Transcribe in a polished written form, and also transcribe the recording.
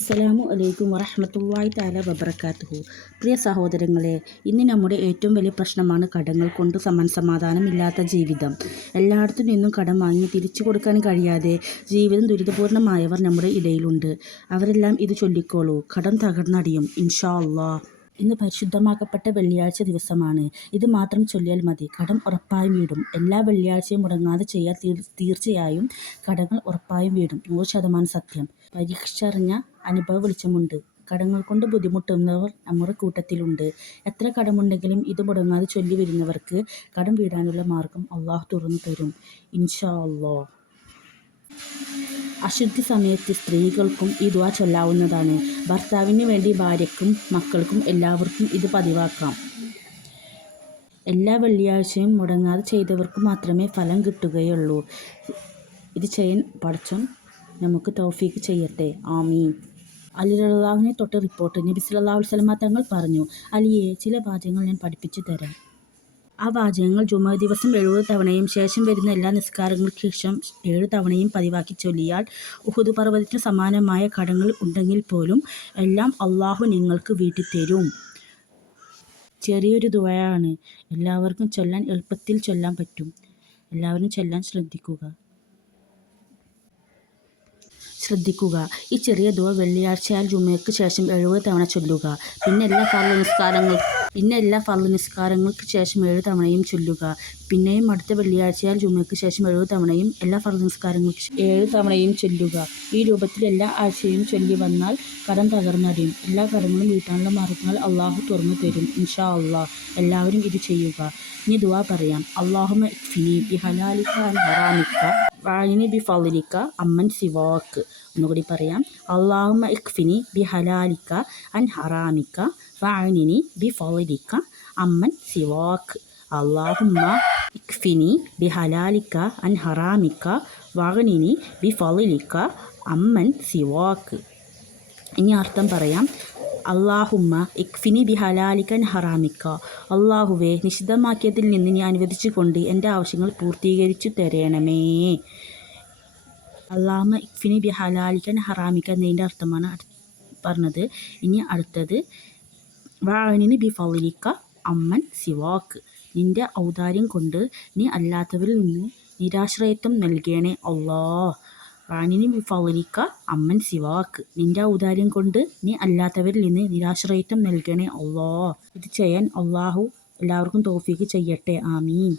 അസ്സലാമു അലൈക്കും വറഹ്മത്തുള്ളാഹി തആല വബറകാതുഹു. പ്രിയ സഹോദരങ്ങളെ, ഇന്ന് നമ്മുടെ ഏറ്റവും വലിയ പ്രശ്നമാണ് കടങ്ങൾ കൊണ്ട് സമാധാനമില്ലാത്ത ജീവിതം. എല്ലായിടത്തു നിന്നും കടം വാങ്ങി തിരിച്ചു കൊടുക്കാൻ കഴിയാതെ ജീവിതം ദുരിതപൂർണമായവർ നമ്മുടെ ഇടയിലുണ്ട്. അവരെല്ലാം ഇത് ചൊല്ലിക്കോളൂ, കടം തകർന്നടിയും ഇൻഷാ അല്ലാഹ്. ഇന്ന് പരിശുദ്ധമാക്കപ്പെട്ട വെള്ളിയാഴ്ച ദിവസമാണ്. ഇത് മാത്രം ചൊല്ലിയാൽ മതി, കടം ഉറപ്പായും വീടും. എല്ലാ വെള്ളിയാഴ്ചയും മുടങ്ങാതെ ചെയ്യാൻ തീർച്ചയായും കടങ്ങൾ ഉറപ്പായും വീടും. 100% സത്യം. പരീക്ഷറിഞ്ഞ അനുഭവ വെളിച്ചമുണ്ട്. കടങ്ങൾ കൊണ്ട് ബുദ്ധിമുട്ടുന്നവർ നമ്മുടെ കൂട്ടത്തിലുണ്ട്. എത്ര കടമുണ്ടെങ്കിലും ഇത് മുടങ്ങാതെ ചൊല്ലി വരുന്നവർക്ക് കടം വീടാനുള്ള മാർഗം അള്ളാഹു തുറന്നു തരും ഇൻഷാ അല്ലാഹ്. അശുദ്ധി സമയത്ത് സ്ത്രീകൾക്കും ഈ ദുആ ചൊല്ലാവുന്നതാണ്. ഭർത്താവിന് വേണ്ടി ഭാര്യയ്ക്കും മക്കൾക്കും എല്ലാവർക്കും ഇത് പതിവാക്കാം. എല്ലാ വെള്ളിയാഴ്ചയും മുടങ്ങാതെ ചെയ്തവർക്ക് മാത്രമേ ഫലം കിട്ടുകയുള്ളൂ. ഇത് ചെയ്യാൻ പടച്ചോൻ നമുക്ക് തൗഫീഖ് ചെയ്യട്ടെ, ആമീൻ. അലി റളിയല്ലാഹുവിനെ തൊട്ട് റിപ്പോർട്ട്. നബി സല്ലല്ലാഹു അലൈഹി വസല്ലമ തങ്ങൾ പറഞ്ഞു, അലിയെ, ചില വാചകങ്ങൾ ഞാൻ പഠിപ്പിച്ചു തരാം. ആ വാചകങ്ങൾ ജുമുഅ ദിവസം 70 തവണയും ശേഷം വരുന്ന എല്ലാ നിസ്കാരങ്ങൾക്ക് ശേഷം 7 തവണയും പതിവാക്കി ചൊല്ലിയാൽ ഉഹുദ് പർവ്വതത്തിന് സമാനമായ കടങ്ങൾ ഉണ്ടെങ്കിൽ പോലും എല്ലാം അള്ളാഹു നിങ്ങൾക്ക് വീട്ടിത്തരും. ചെറിയൊരു ദുആയാണ്, എല്ലാവർക്കും ചൊല്ലാൻ എളുപ്പത്തിൽ ചൊല്ലാൻ പറ്റും. എല്ലാവരും ചൊല്ലാൻ ശ്രദ്ധിക്കുക. ഈ ചെറിയ ദുആ വെള്ളിയാഴ്ചയാൽ ജുമുഅയ്ക്ക് ശേഷം 70 തവണ ചൊല്ലുക. പിന്നെ എല്ലാ ഫർള് നിസ്കാരങ്ങൾക്ക് ശേഷം 7 തവണയും ചൊല്ലുക. പിന്നെയും അടുത്ത വെള്ളിയാഴ്ചയാൽ ജുമുഅയ്ക്ക് ശേഷം 70 തവണയും എല്ലാ ഫർള് നിസ്കാരങ്ങൾക്ക് 7 തവണയും ചൊല്ലുക. ഈ രൂപത്തിൽ എല്ലാ ആഴ്ചയും ചൊല്ലി വന്നാൽ കടം തകർന്നടിയും. എല്ലാ കടങ്ങളും വീട്ടാനുള്ള മാർഗങ്ങൾ അള്ളാഹു തുറന്നു തരും ഇൻഷാ അല്ലാഹ്. എല്ലാവരും ഇത് ചെയ്യുക. ഇനി ദുആ പറയാം. അല്ലാഹുമ്മ ഇക്ഫിനി ബിഹലാലിക അൻ ഹറാമിക വഅനിനി ബിഫളിക അമ്മൻ സിവാക്. ഒന്നുകൂടി പറയാം. അല്ലാഹുമ്മ ഇക്ഫിനി ബിഹലാലിക അൻ ഹറാമിക വഅനിനി ബിഫളിക അമ്മൻ സിവാക്. അല്ലാഹുമ്മ ഇക്ഫിനി ബിഹലാലിക അൻ ഹറാമിക വഅനിനി ബിഫളിക അമ്മൻ സിവാക്. ഇനി അർത്ഥം പറയാം. അല്ലാഹുമ്മ ഇക്ഫിനി ബിഹലാലിക അൻ ഹറാമിക. അല്ലാഹുവേ, നിഷിദ്ധമാക്കിയതിൽ നിന്ന് നീ അനുവദിച്ചുകൊണ്ട് എൻ്റെ ആവശ്യങ്ങൾ പൂർത്തീകരിച്ചു തരണമേ. അല്ലാഹുമ്മ ഇക്ഫിനി ബിഹലാലിക അൻ ഹറാമിക എന്നതിൻ്റെ അർത്ഥമാണ് പറഞ്ഞത്. ഇനി അടുത്തത് വഅനിനി ബിഫളിക അമ്മൻ സിവാക്. നിൻ്റെ ഔദാര്യം കൊണ്ട് നീ അല്ലാത്തവരിൽ നിന്ന് നിരാശ്രയത്വം നൽകണേ അല്ലാഹ്. വഅനിനി ബിഫളിക അമ്മൻ സിവാക്. നിൻ്റെ ഔദാര്യം കൊണ്ട് നീ അല്ലാത്തവരിൽ നിന്ന് നിരാശ്രയത്വം നൽകണേ അല്ലാഹ്. ഇത് ചെയ്യാൻ അള്ളാഹു എല്ലാവർക്കും തൗഫീഖ് ചെയ്യട്ടെ, ആമീൻ.